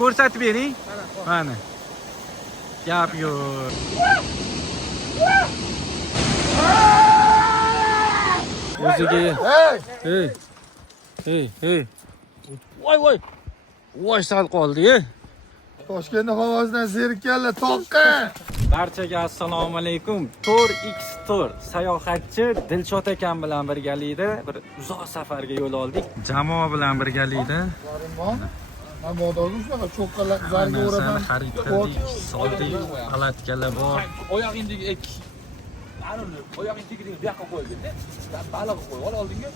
Ko'rsatib bering. Mana. Gap yo'q. O'ziga. Hey. Voy sal qoldi-ya. Toshkent havosidan zerikkanlar toqqa. Barchaga assalomu alaykum. Tour sayohatchi Dilshod akam bilan birgalikda bir uzoq safarga yo'l oldik. Jamoa bilan birgalikda. Mabodoga shunaqa cho'qqalar zarga o'raman. Xarid qildik, soldik, palatkalar bor. Oyog'ingdagi ek. Oyog'ingdagi bu yoqqa qo'ygan-da. Baliq qo'y, oldinga.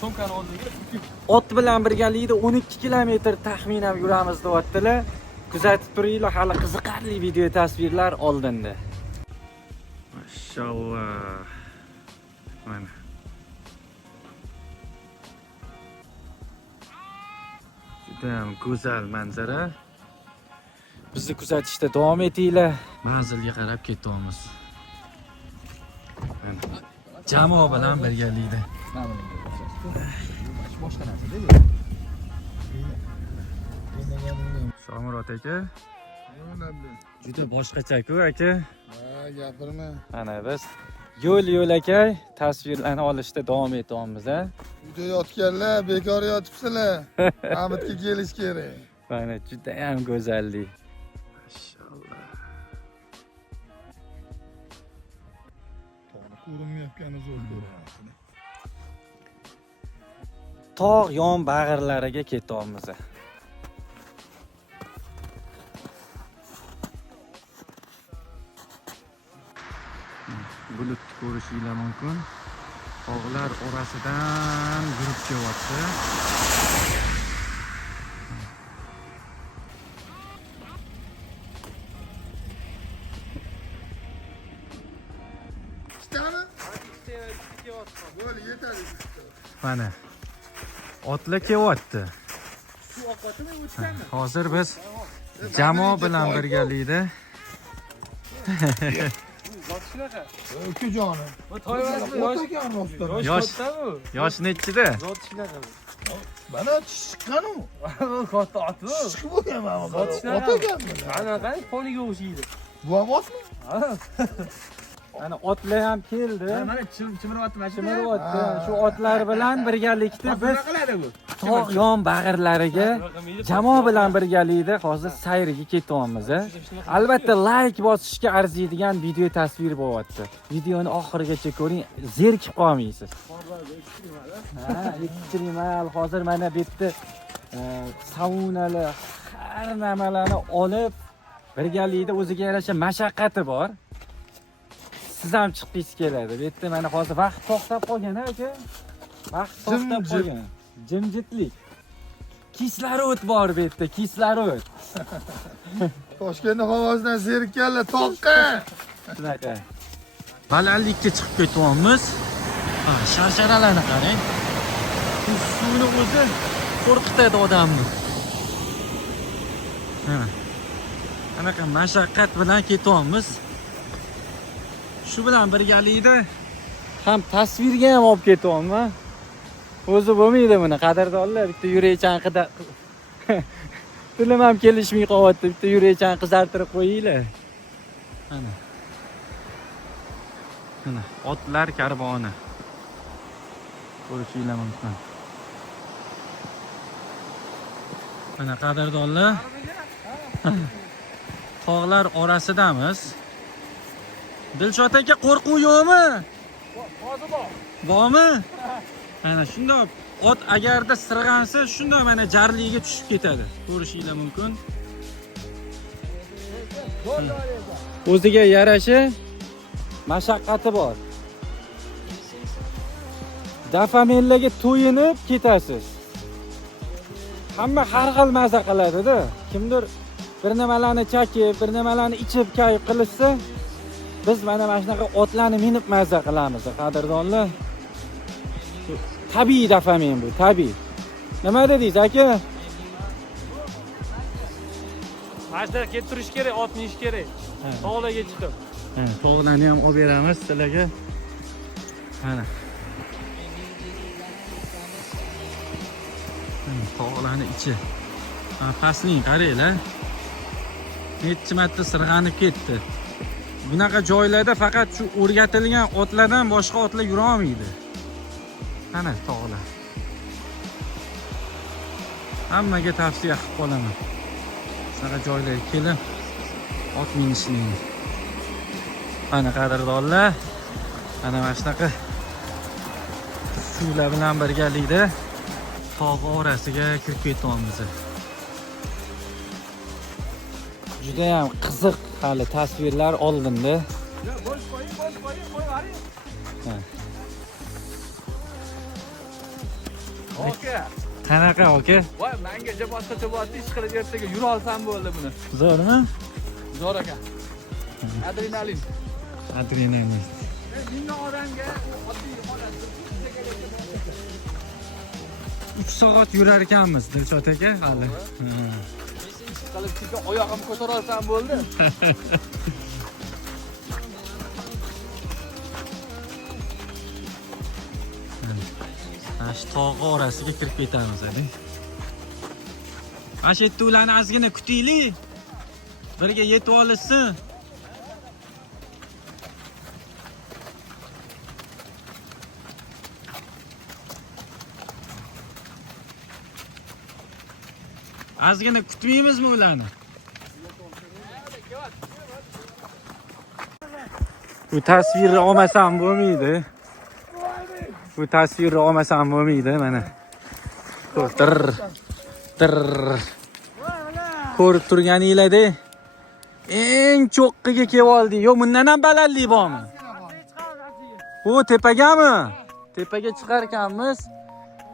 So'mkani oldinga. Ot bilan birgalikda 12 kilometr taxminan yuramiz deyaptilar. Kuzatib turinglar, hali qiziqarli video tasvirlar oldinda. Mashalloh. Mana. Juda go'zal manzara. Bizni kuzatishda davom etinglar. Manzilga qarab ketyapmiz. Jamoa bilan birgalikda. Boshqa narsa-da bu. Shomurod aka. Juda boshqacha-ku aka. Ha, gapirma. Mana biz yo'l aka tasvirlarni olishda davom etyapmiz a. Uyda yotganlar bekor yotibsizlar. Amitga kelish kerak. Mana juda ham go'zallik. Mashalloh. Tog'ni ko'rinmayotgani zo'r ko'ryapti. Tog' yon bag'irlariga ketyapmiz. Bulutni ko'rishinglar mumkin. Tog'lar orasidan yurib kelyapti. Ikkitami? Bo'li yetadi. Mana otlar kelyapti. Shu ovqatimi o'tganmi? Hozir biz jamoa bilan birgalikda Shunaqa. Ukajonim. Bu toyvasmi? Otagan rostdan. yosh nechida? Zot shunaqa. Mana chiqqan-u. Katta otmi? Chiqib bo'lganman. Zot shunaqa. Otaganmi? Ana qani poniga o'xshaydi. Bu ham otmi? Mana otlar ham keldi. Mana chimiryapti mana shu. Chimiryapti. Shu otlar bilan birgalikda biz qiladi bu? tog' yon bag'irlariga jamoa bilan birgalikda hozir sayrga ketyapmiz. Albatta like bosishga arziydigan video tasvir bo'lyapti. Videoni oxirigacha ko'ring, zerikib qolmaysiz. Ha, ekstremal. Hozir mana bu yerda saunalar, har nimalarni olib birgalikda o'ziga yarasha mashaqqati bor. Siz ham chiqingiz keladi. Bu yerda mana hozir vaqt to'xtab qolgan aka. Vaqt to'xtab qolgan. Jimjitlik. Kislorod bor bu yerda, kislorod. Toshkent havosidan zerikkanlar toqqa. Shunaqa. Balandlikka chiqib ketyapmiz. Ha, sharsharalarni qarang. Bu suvni o'zi qo'rqitadi odamni. Ha. Qanaqa mashaqqat bilan ketyapmiz. Shu bilan birgalikda ham tasvirga ham olib ketyapman. O'zi bo'lmaydi buni qadrdonlar, bitta yurakchan tilim ham kelishmay qolyapti. Bitta yurakchan qizartirib qo'yinglar. Mana otlar karvoni. Ko'rishinglar mumkin. Mana qadrdonlar. Tog'lar orasidamiz. Dilshod aka qo'rquv yo'qmi? Hozir bor. Bormi? Mana shundoq ot agarda sirg'ansa, shundoq mana jarligiga tushib ketadi. Ko'rishinglar mumkin. O'ziga yarasha mashaqqati bor. Dafamellarga to'yinib ketasiz. Hamma har xil maza qiladi-da. Kimdir bir nimalarni chakib, bir nimalarni ichib kayf qilsa, biz mana shunaqa otlarni minib maza qilamiz, qadrdonlar. Tabiiy dafamen bu, tabiiy. Nima dedingiz aka? Majda kelib turish kerak, ot minish kerak. Tog'larga chiqib. Ha, tog'larni ham olib beramiz sizlarga. Mana. Tog'larni ichi. Pastning qaranglar. Necha marta sirg'anib ketdi. Bunaqa joylarda faqat shu o'rgatilgan otlardan boshqa otlar yura olmaydi. Mana tog'lar. Hammaga tavsiya qilib qolaman. Shunaqa joylarga kelib ot minishni. Mana qadrdonlar, mana shunaqa suvlar bilan birgalikda tog' orasiga kirib ketyapmiz. Juda ham qiziq hali tasvirlar oldinda. Bo'sh qo'ying, qo'ying. Aka. Qanaqa aka? Voy, menga boshqacha bo'lyapti, ish qilib ertaga yura olsam bo'ldi buni. Zo'rmi? Zo'r aka. Adrenalin. Adrenalin. Mingta odamga oddiy holat. 3 soat yurar ekanmiz Dilshod aka hali. Qilib chika oyog'im ko'tara olsam bo'ldi. Shu tog' orasiga kirib ketamiz hali. Mana shu yerda ularni ozgina kutaylik. Birga yetib olishsin. Ozgina kutmaymizmi ularni? Bu tasvirni olmasam bo'lmaydi. Bu tasvirni olmasam bo'lmaydi mana. Ko'rib turganingizda eng cho'qqiga kelib oldik. Yo'q, bundan ham balandlik bormi? Bu tepagami? Tepaga chiqar ekanmiz.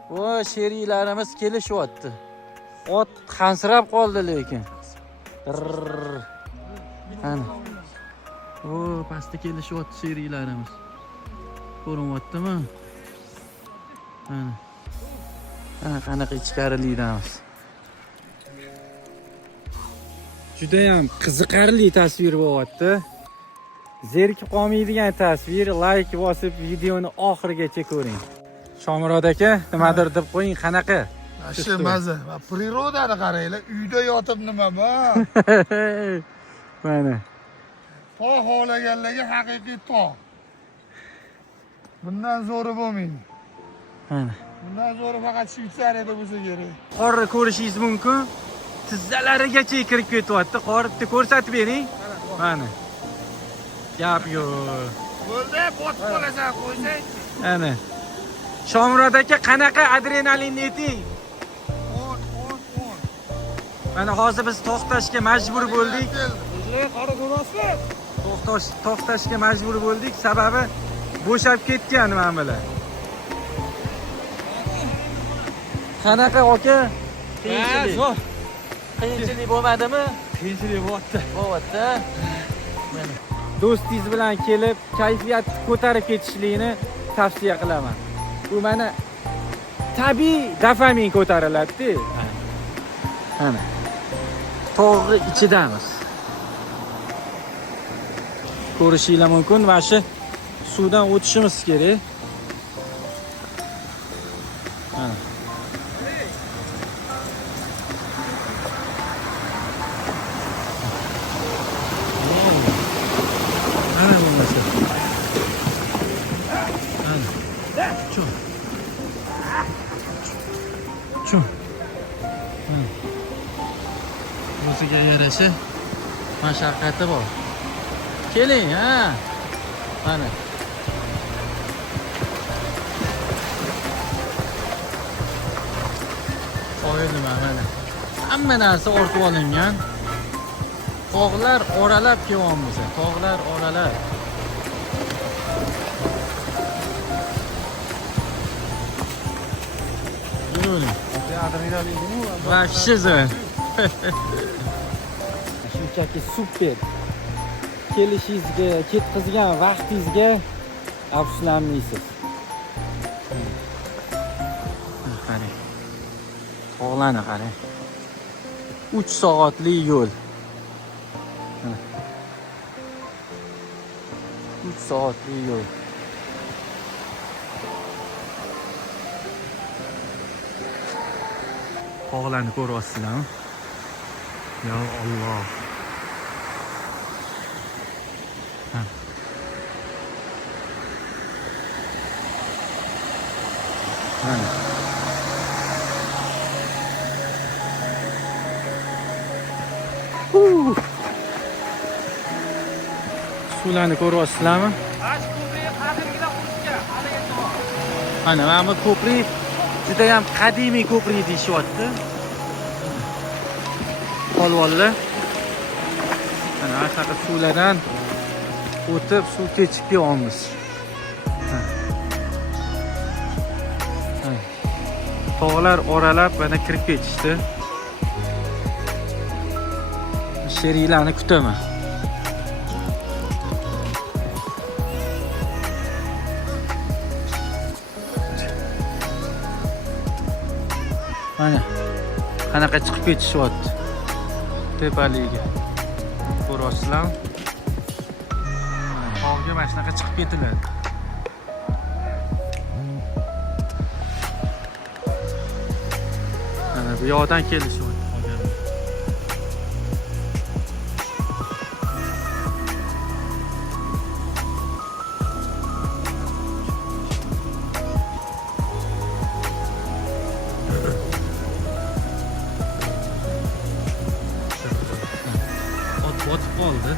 O sheriklarimiz kelishyapti. Ot qansirab qoldi lekin. Ana. O pastda kelishyapti sheriklarimiz. Ko'rinyaptimi? Mana. Ana qanaqa ichkarilikdamiz. Juda ham qiziqarli tasvir bo'lyapti. Zerikib qolmaydigan tasvir, like bosib videoni oxirigacha ko'ring. Shomurod aka, nimadir deb qo'ying, qanaqa? Shu maza. Prirodani qaranglar, uyda yotib nima bor? Mana. Tog' xohlaganlarga haqiqiy tog'. Bundan zo'ri bo'lmaydi. Mana. Bundan zo'ri faqat Shveysariyada bo'lsa kerak. Qorni ko'rishingiz mumkin. Tizzalarigacha kirib ketyapti. Qorni ko'rsatib bering. Mana. Gap yo'q. Bo'ldi, botib qolasan, qo'ysang. Ana. Shomurod aka, qanaqa adrenalinni eting? Mana hozir biz to'xtashga majbur bo'ldik. Qara ko'rasizlar? To'xtashga majbur bo'ldik. Sababi bo'shab ketgan mana bular. Qanaqa aka? Zo'r. Qiyinchilik bo'lmadimi? Qiyinchilik bo'lyapti. Bo'lyapti. Mana. Do'stingiz bilan kelib, kayfiyatni ko'tarib ketishlikni tavsiya qilaman. Bu mana tabiiy dopamin ko'tariladi. Mana. Tog'i ichidamiz. Ko'rishinglar mumkin va shu suvdan o'tishimiz kerak. Mana. Mana bo'lmasa. Mana. Chu. O'ziga yarasha mashaqqati bor. Keling, ha. Mana. Qo'yilma mana. Hamma narsa ortib olingan. Tog'lar oralab kelyapmiz. Tog'lar oralab. Yuring. Вообще zo'r. Shunchaki super. Kelishingizga, ketkizgan vaqtingizga afsuslanmaysiz. Qarang. Tog'larni qarang. 3 soatlik yo'l. 3 soatlik yo'l. Tog'larni ko'ryapsizlarmi? Ya Alloh. Ha. Mana. Suvlarni ko'ryapsizlarmi? Ana mana bu ko'prik juda ham qadimiy ko'prik deyishyapti. Polvonlar. Ana shunaqa suvlardan o'tib suv kechib kelyapmiz. Tog'lar oralab mana kirib ketishdi. Sheriklarni kutaman. Mana qanaqa chiqib ketishyapti tepaligiga. Ko'ryapsizlarmi? Tog'ga mana shunaqa chiqib ketiladi. Mana bu yoqdan kelishyapti. Botib qoldi.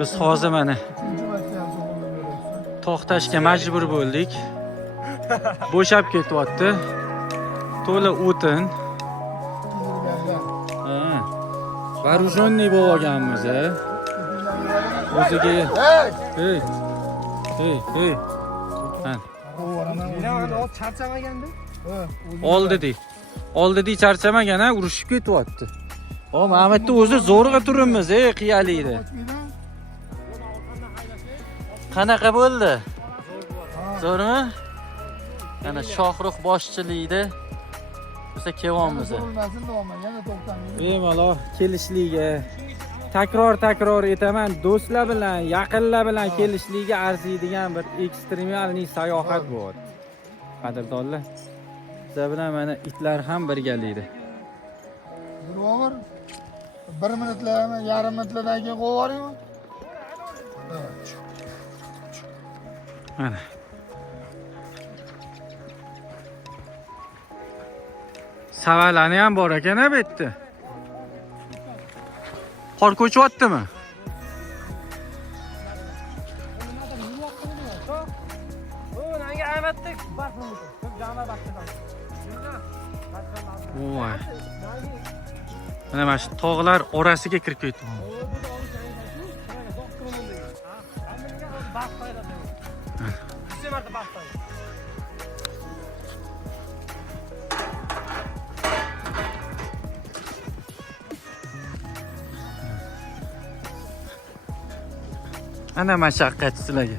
Biz hozir mana to'xtashga majbur bo'ldik. Bo'shab ketyapti. To'la o'tin. Вооруженный bo'lib olganmiz. O'ziga hey. Charchamaganda? Oldida charchamagan, urushib ketyapti. Mana bu yerda o'zi zo'rg'a turibmiz, qiyalikda. Qanaqa bo'ldi? Zo'rmi? Ana Shohrux boshchiligida biz kelyapmiz. Bemalol kelishligiga takror aytaman, do'stlar bilan, yaqinlar bilan kelishligiga arziydigan bir ekstremalniy sayohat bu. Qadrdonlar, sizlar bilan mana itlar ham birgalikda. Durvor 1 minutlarmi, yarim minutlardan keyin qo'yib yuboringmi? Mana. Savalani ham bor ekan bu yerda. Qor ko'chyaptimi? Voy. Mana shu tog'lar orasiga kirib ketdi. Ana mashaqqat sizlarga.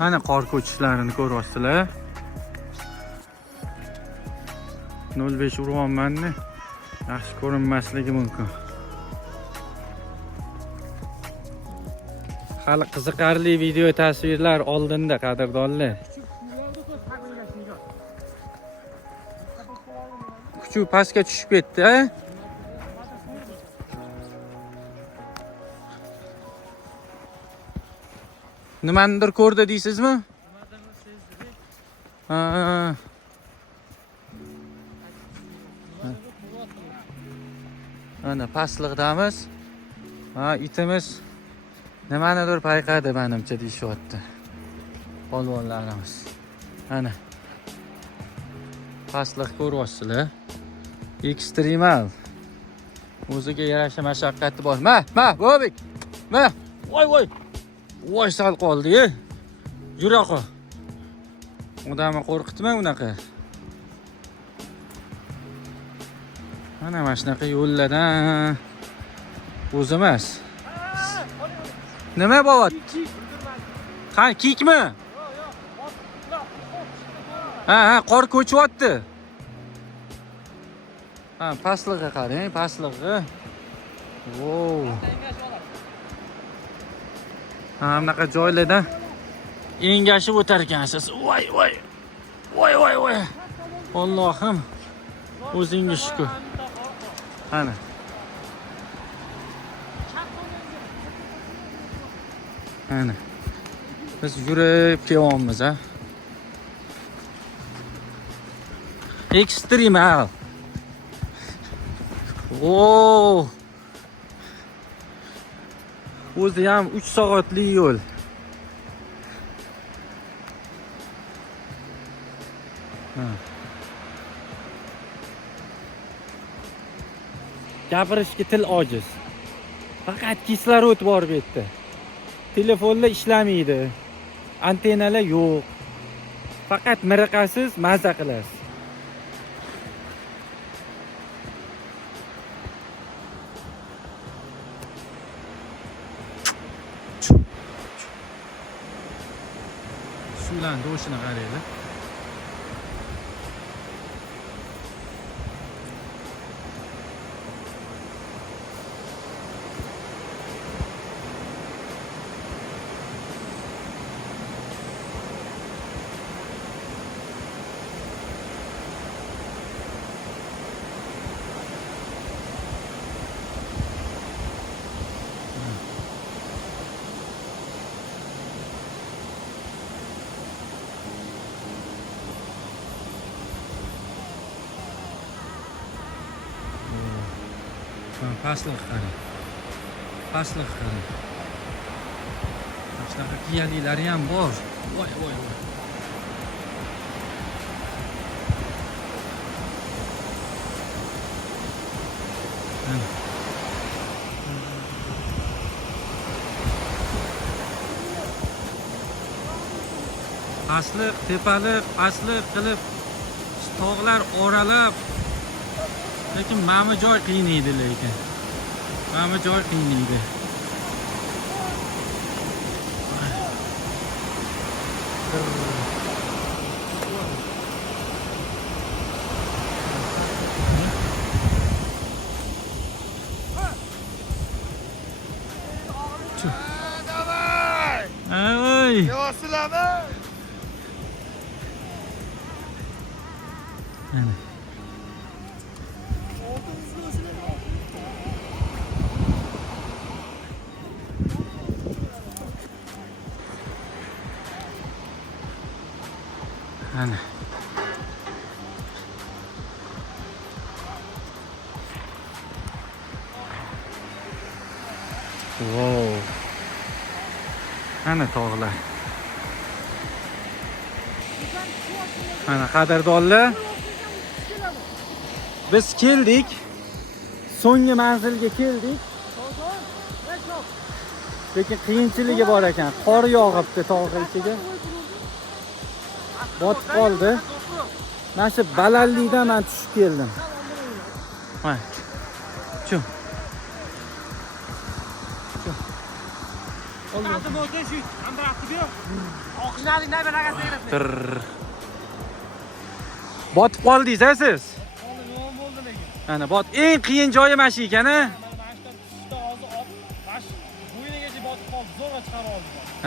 Mana qor ko'chishlarini ko'ryapsizlar. 05 uryapman-ni. Yaxshi ko'rinmasligi mumkin. Hali qiziqarli video tasvirlar oldinda, qadrdonlar. Kuchu pastga tushib ketdi, ha? Nimanidir ko'rdi deysizmi? Ha. Mana pastliqdamiz. Ha, itimiz nimanidir payqadi menimcha deyishyapti. Polvonlarimiz. Mana. Pastliq ko'ryapsizlar. Ekstremal. O'ziga yarasha mashaqqati bor. Bobik. Voy. Voy sal qoldi-ku. Yuraqa. Odamni qo'rqitma unaqa. Mana shunaqa yo'llardan o'zi emas. Nima bo'lyapti? Qani kiyikmi? Ha, qor ko'chyapti. Ha, pastligiga qarang, pastligiga. Wow. Ha, bunaqa joylarda engashib o'tar ekansiz. Voy. Allohim. O'zingga shukr. Qani. Ana. Biz yurib kelyapmiz, ha. Ekstremal. Wow. O'zi ham 3 soatlik yo'l. Gapirishga til ojiz. Faqat kislorod bor bu yerda. Telefonlar ishlamaydi. Antenalar yo'q. Faqat miriqasiz, mazza qilasiz. Suvlarning do'shini qaraydi. Pastlik qarang. Pastlik qarang. Shunaqa qiyalilari ham bor. Voy. Pastlik, tepalik, pastlik qilib tog'lar oralab. Lekin mana bu joy qiynaydi lekin. Mana bu joy qiynaydi. Ay. Yo'silami? Ana. Wow. Ana tog'lar. Ana qadrdonlar. Biz keldik. So'nggi manzilga keldik. Lekin qiyinchiligi bor ekan. Qor yog'ibdi tog' ichiga. Botib qoldi. Mana shu balandlikdan men tushib keldim. Voy. Chu. Botib qoldingiz-a siz? Ana bot eng qiyin joyi mana shu ekan-a.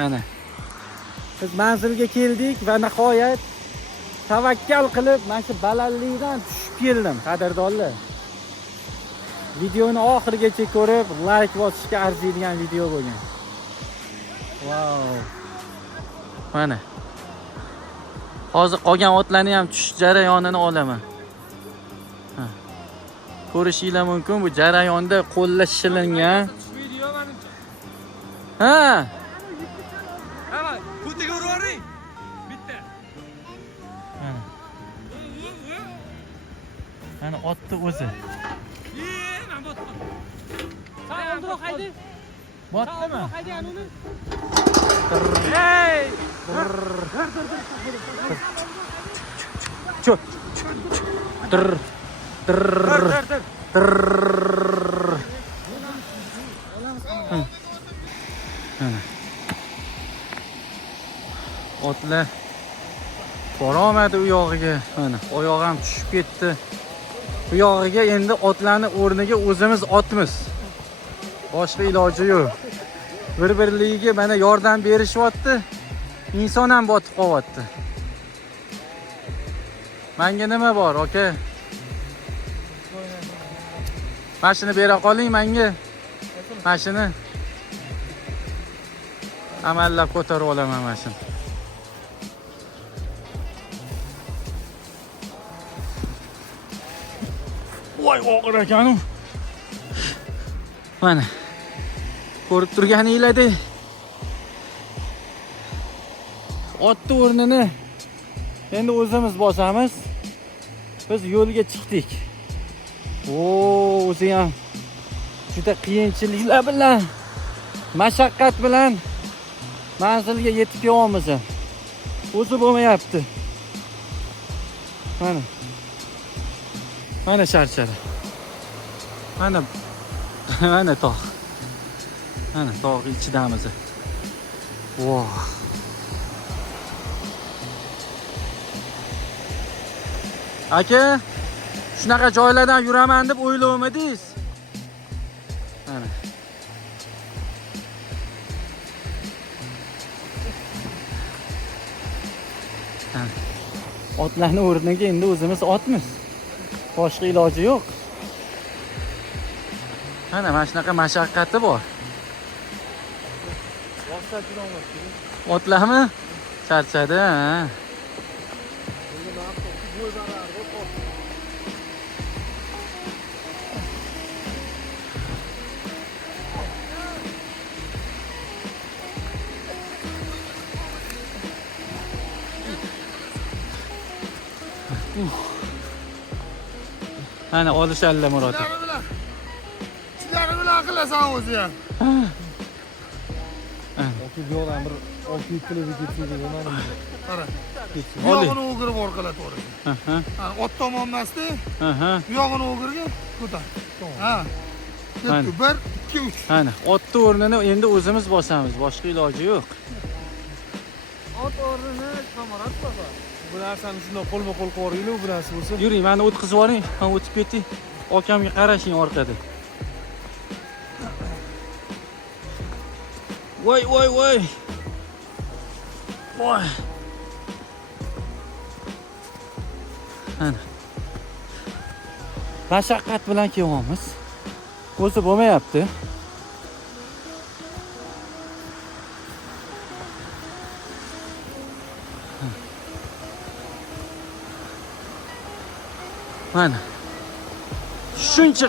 Ana. Biz manzilga keldik va nihoyat tavakkal qilib mana shu balandlikdan tushib keldim, qadrdonlar. Videoni oxirigacha ko'rib, like bosishga arziydigan video bo'lgan. Wow. Mana. Hozir qolgan otlarni ham tushish jarayonini olaman. Ko'rishinglar mumkin, bu jarayonda qo'llar shilingan. Ha. Kutiga uravering. Bitta. Mana otni o'zi. Men botdim. Sen oldinroq haydi. Botdimi? Haydi anuni. Hey! Chu. Dur. Dur. Otlar borolmadi u yog'iga. Mana oyoq ham tushib ketdi. Bu yog'iga endi otlarni o'rniga o'zimiz otmiz. Boshqa iloji yo'q. Bir-birligiga mana yordam berishyapti. Inson ham botib qolyapti. Menga nima bor, aka? Mashina bera qoling menga. Mashina. Amallab ko'tarib olaman mashina. Voy, og'ir ekan-ku. Mana. Ko'rib turganingizdek. Otni o'rnini endi o'zimiz bosamiz. Biz yo'lga chiqdik. O'zi ham juda qiyinchiliklar bilan, mashaqqat bilan manzilga yetib kelyapmiz. O'zi bo'lmayapti. Mana. Mana Sharshara. Mana mana tog'. Mana tog' ichidamiz. Voh. Aka, shunaqa joylardan yuraman deb o'ylovmadingiz? Mana. Otlarning o'rniga endi o'zimiz otmiz. Boshqa iloji yo'q. Mana shunaqa mashaqqati bor. Otlarmi? Charchadi, ha. Ana olishalla Murod. Sizlar bilan qilasan o'zi ham. Oke, bu yoqdan bir 600 km ketsa bo'ladi. Qara. Bu Oli. yog'ini o'girib orqalato'g'ri. Ha, ot tomon emasdi. Bu yog'ini o'girgan, ko'tar. Ha. Ketdi. 1, 2, 3. Ana, otni o'rnini endi o'zimiz bosamiz. Boshqa iloji yo'q. Ot o'rnini kamorat baba. Bu narsani shunday qo'lma-qo'l qo'yinglar, bu narsa bo'lsa. Yuring, meni o'tkazib yuboring. Men o'tib ketay. Okamga qarashing orqada. Voy, voy, voy. Voy. Ana. Mashaqqat bilan kelyapmiz. O'zi bo'lmayapti. Mana. Shuncha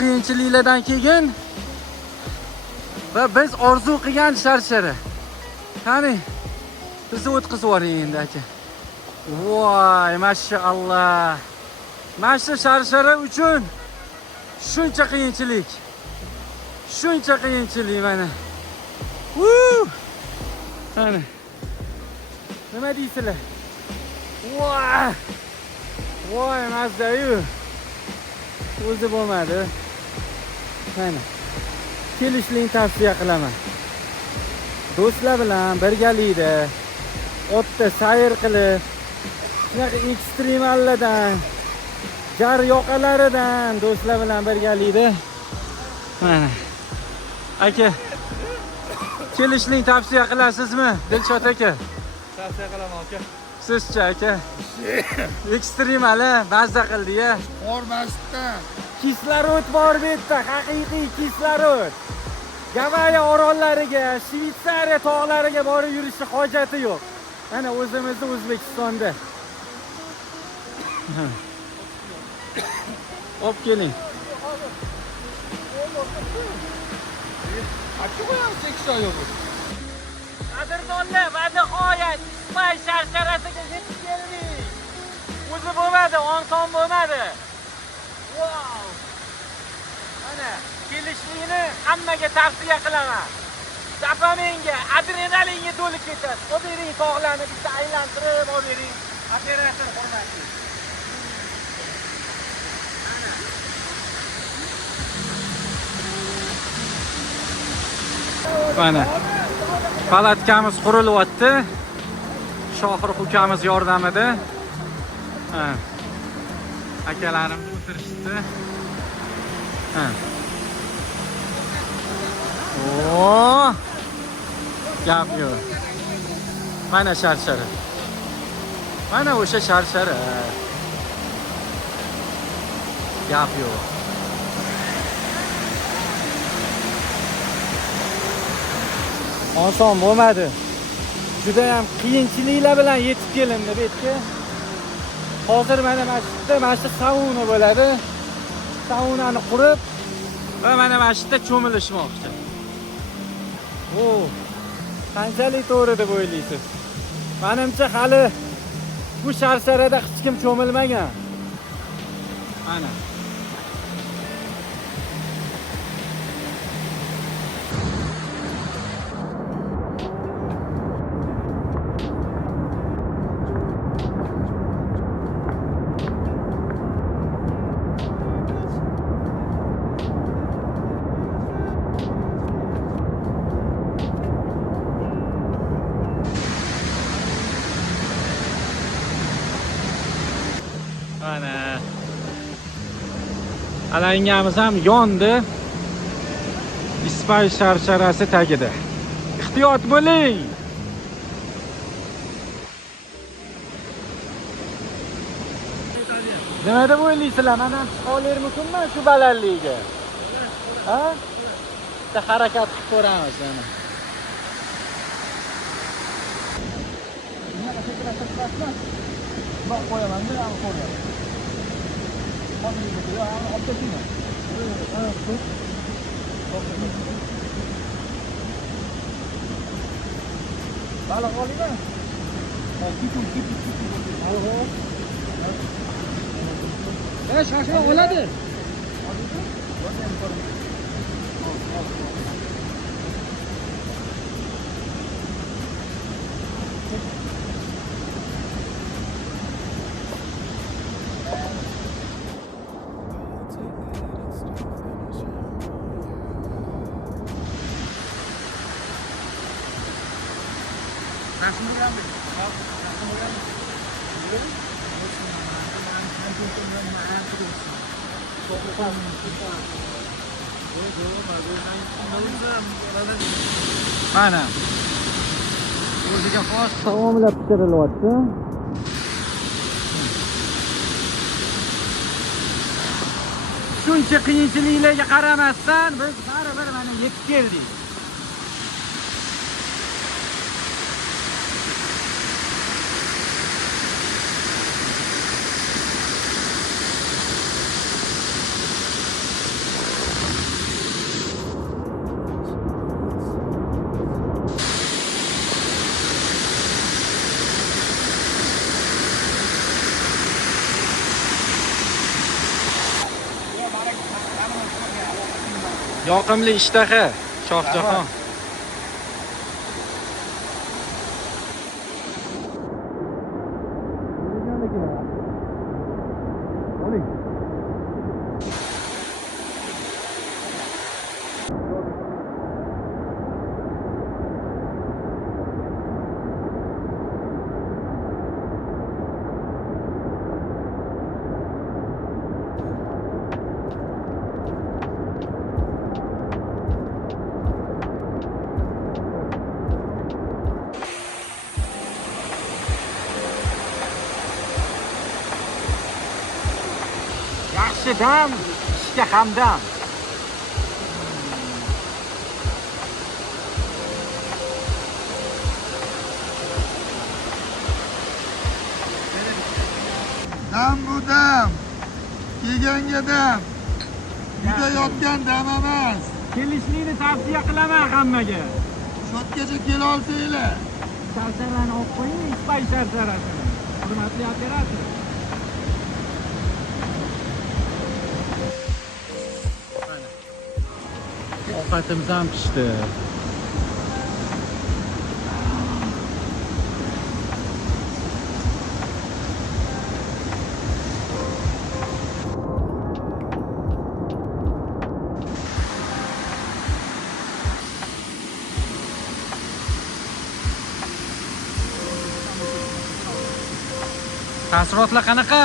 qiyinchiliklardan keyin va biz orzu qilgan Sharshara. Qani, bizni o'tkazib yuboring endi aka. Voy, mashallah. Mana Sharshara uchun shuncha qiyinchilik. Shuncha qiyinchilik mana. Mana. Nima deysizlar? Voy! Voy, mazza-yu. O'zi bo'lmadi. Mana. Kelishlikni tavsiya qilaman. Do'stlar bilan birgalikda otda sayr qilib, shunaqa ekstremallardan, jar yoqalaridan do'stlar bilan birgalikda. Mana. Aka, kelishlikni tavsiya qilasizmi, Dilshod aka? Tavsiya qilaman aka. Sizcha aka? Ekstremali mazza qildi-ya. Bor masjidda. Kislorod bor bu yerda, haqiqiy kislorod. Gavaya orollariga, Shvetsariya tog'lariga borib yurishni hojati yo'q. Mana o'zimizning O'zbekistonda. Olib keling. Qadrdonlar, va nihoyat Ismoy Sharsharasiga yetib keldik. O'zi bo'lmadi, oson bo'lmadi. Wow! Mana kelishlikni hammaga tavsiya qilaman. Dopamenga, adrenalinga to'lib ketadi. Obering tog'larni bitta aylantirib, obering. Operator hurmatli. Mana. Palatkamiz qurilyapti. Shohruh ukamiz yordamida. Ha. Akalarimiz o'tirishdi. Ha. Oo! Gap yo'q. Mana sharshara. Mana o'sha sharshara. Gap yo'q. Oson bo'lmadi. Juda ham qiyinchiliklar bilan yetib kelindi bu yerga. Hozir mana shu sauna bo'ladi. Saunani qurib va mana shu yerda cho'milishmoqchi. O, qanchalik to'g'ri deb o'ylaysiz? Menimcha hali bu sharsharada hech kim cho'milmagan. Mana. Mana. Alangamiz ham yondi. Ispay sharsharasi tagida. Ehtiyot bo'ling. Nima deb o'ylaysizlar? Men ham chiqa olarmikunman shu balandlikka? Ha? Bitta harakat qilib ko'ramiz mana. Bak qo'yaman-da, ham qo'yaman. Hozir ham olib ketingmi? Baliq olaymi? Keting. Shosha o'ladi. Mana. O'ziga xos taomlar pishirilyapti. Shuncha qiyinchiliklarga qaramasdan biz baribir mana yetib keldik. Yoqimli ishtaha, Shohjahon. Yaxshi dam, ishga hamdam. Dam bu dam. Yeganga dam. Uyda yotgan dam emas. Kelishlikni tavsiya qilaman hammaga. Shotgacha kela olsanglar. Sharsharani olib qo'ying, ispay sharsharasini. Hurmatli operator. Ovqatimiz ham pishdi. Taassurotlar qanaqa?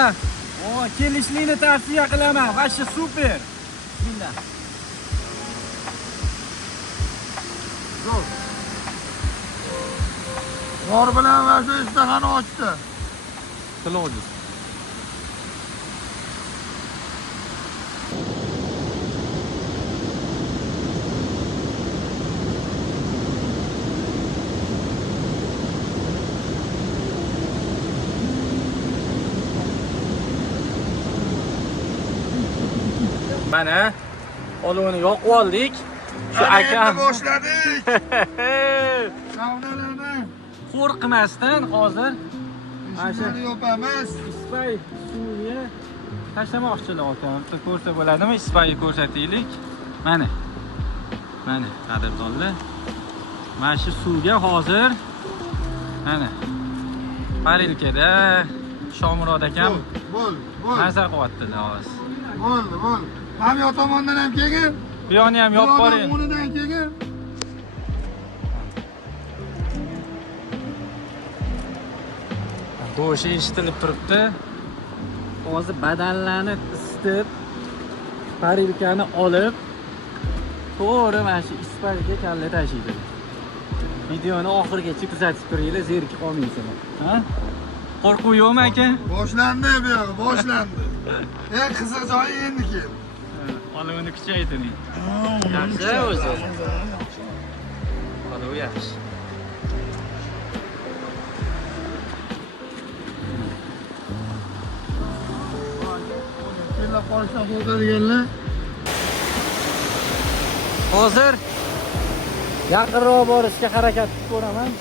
O, kelishlikni tavsiya qilaman. Vashi super. Bismillah. Bor bilan vazi ishtahani ochdi. Tilojiz. Mana olovni yoqib oldik. Shu akam boshladik. Savnalarni qo'rqmasdan hozir ishlarni yopamiz. ispay suvga tashlamoqchilar akam. Bitta ko'rsa bo'ladimi? Ispayni ko'rsataylik. Mana. Mana qadrdonlar. Mana shu suvga hozir mana parilkada Shomurod akam Bo'l. maza qilyaptilar hozir. Bo'l. Ham yo tomondan ham kelgin. Bu yonni ham yopib qo'ying. O'rnidan kelgin. Go'shi eshitilib turibdi. Hozir badanlarni isitib, parilkani olib, to'g'ri mana shu ispayga kalla tashiydi. Videoni oxirigacha kuzatib turinglar, zerikib qolmaysizlar. Ha? Qo'rquv yo'qmi aka? Boshlandi bu yoq, boshlandi. Eng qiziq joyi endi keldi. Olovni kuchaytiring. Yaxshi o'zi. Olov yaxshi. Kelib qolishdan qo'rqadiganlar. Hozir yaqinroq borishga harakat qilib ko'raman.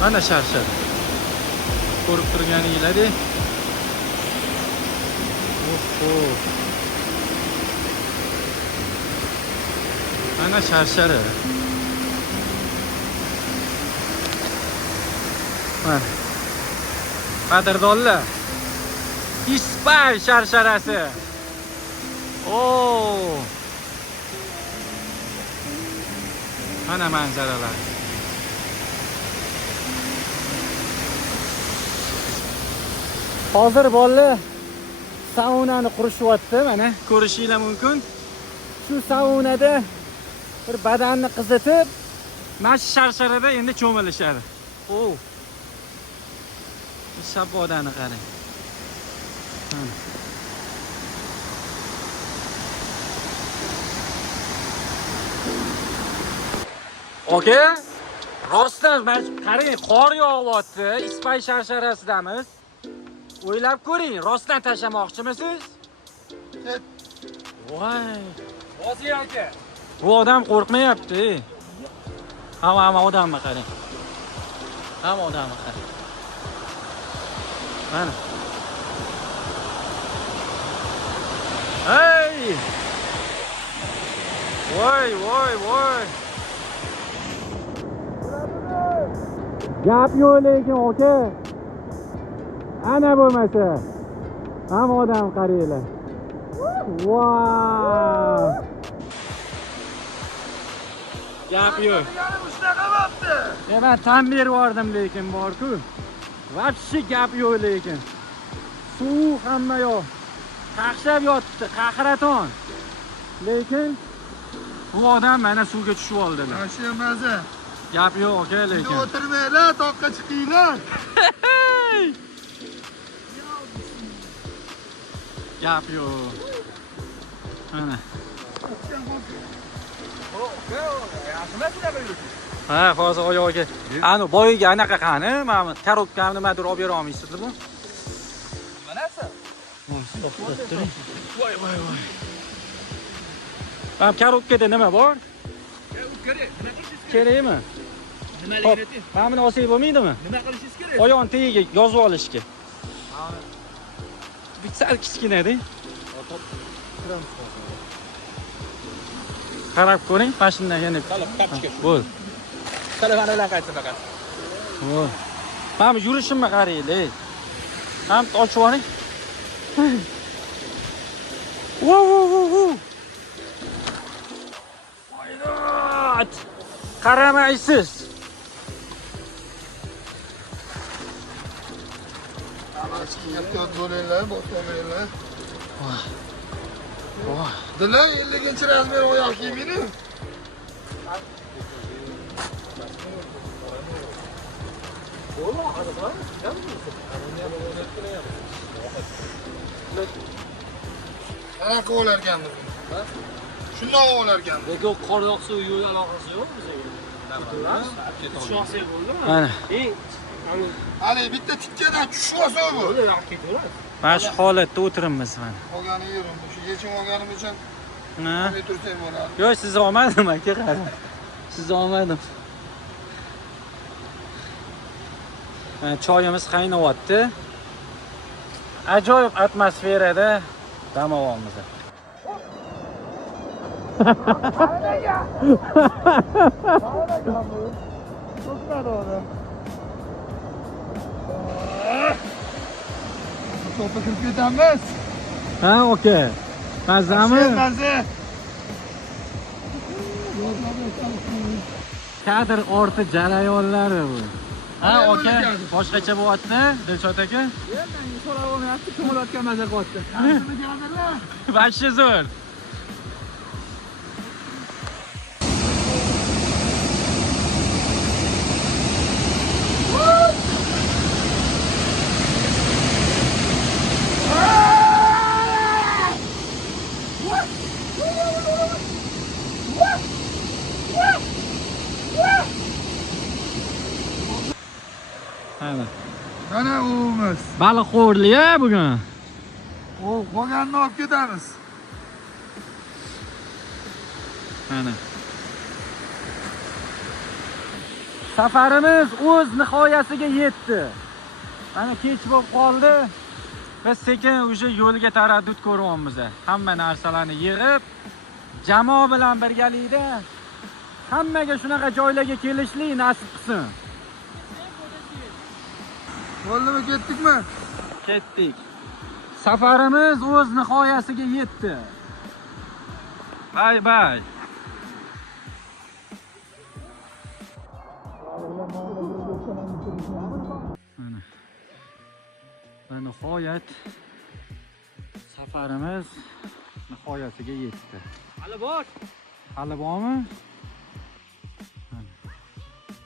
Mana sharshar. Ko'rib turganingizdek. Mana sharshari. Mana. Qadrdonlar. Ispay sharsharasi. Mana manzaralar. Hozir bolalar saunani qurishyapti, mana ko'rishinglar mumkin. Shu saunada bir badanni qizitib, mana shu sharsharada endi cho'milishadi. Shabodani qarang. Oka, rostdan qarang, qor yog'yapti, ispay sharsharasidamiz. O'ylab ko'ring, rostdan tashlamoqchimisiz? Voy, Osiy aka. bu odam qo'rqmayapti. Hamma odamni qarang. Hamma odamni qarang. Mana. Hey! Voy. Gap yo'q lekin aka. Ana bo'lmasa. Hamma odam qaranglar. Wow! Gap yo'q. Yana shunaqa bo'pti. Men tan berib yubordim lekin bor-ku. Vobshe gap yo'q lekin. Suv hamma yo'q. Qaqshab yotibdi, qahraton. Lekin bu odam mana suvga tushib oldilar. Yaxshi maza. Gap yo'q aka lekin. O'tirmanglar, toqqa chiqinglar. Gap yo'q. Mana. Ha, hozir oyog'iga. Ani boyiga anaqa qani? Mana korobkani nimadir olib bera olmaysizmi? Nima narsa? Voy. Mana korobkada nima bor? Kerakmi? Nimaligini ayting. Mana buni olsak bo'lmaydimi? Nima qilishingiz kerak? Oyoqni tagiga yozib olishga. Sal kichkinada. Qarab ko'ring, mashinaga yana. Bo'l. Telefon bilan qaytsin faqat. Bo'l. Mana bu yurishimni qaranglar. Ham ochib oling. Hayrat! Qaramaysiz. Ehtiyot bo'linglar, boshlamanglar. Dila 50-razmer oyoq kiyimini. Qanaqa bo'larkanmiz? Shundoq bo'larkan. Lekin qor yog'sa yo'l aloqasi yo'q bizga. Shoxsiy bo'ldimi? Mana. Hali bitta tikkadan tushib olsa bu. Mana shu holatda o'tiribmiz mana. Olgani yerim. Shu yechim olganim uchun Ha? men tursam bo'ladi. Yo'q, siz olmadim aka, qara. Siz olmadim. Mana choyimiz qaynayapti. Ajoyib atmosferada dam olyapmiz. To'pa kirib ketamiz. Ha, aka. Mazami? Maza. Kadr orti jarayonlari bu. Ha, aka. Boshqacha bo'lyapti, Dilshod aka. So'rab olmayapti, ko'milayotgan maza qilyapti. Vashsha zo'r. Mana o'miz. Baliqxo'rli-ya bugun. O, qolganini olib ketamiz. Mana. Safarimiz o'z nihoyasiga yetdi. Mana kech bo'lib qoldi. Biz sekin o'sha yo'lga taraddud ko'ryapmiz. Hamma narsalarni yig'ib, jamoa bilan birgalikda hammaga shunaqa joylarga kelishlik nasib qilsin. Bo'ldimi, ketdikmi? Ketdik. Safarimiz o'z nihoyasiga yetdi. Bay bay. Mana. Va nihoyat safarimiz nihoyasiga yetdi. Hali bor. Hali bormi?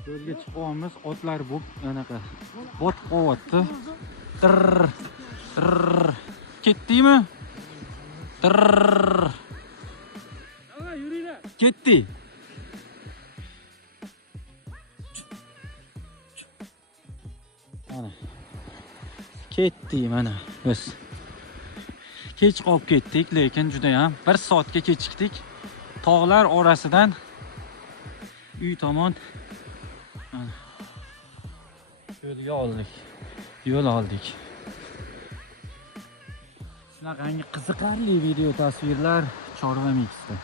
Yo'lga chiqamiz, otlar bo'lib anaqa botib qolyapti. Ketdingmi? Yuringlar. Ketdi. Mana. Ketdi mana biz. Kech qolib ketdik, lekin juda ham 1 soatga kechikdik. Tog'lar orasidan uy tomon yo'l oldik. Shunaqangi qiziqarli video tasvirlar Chorva Mix'da.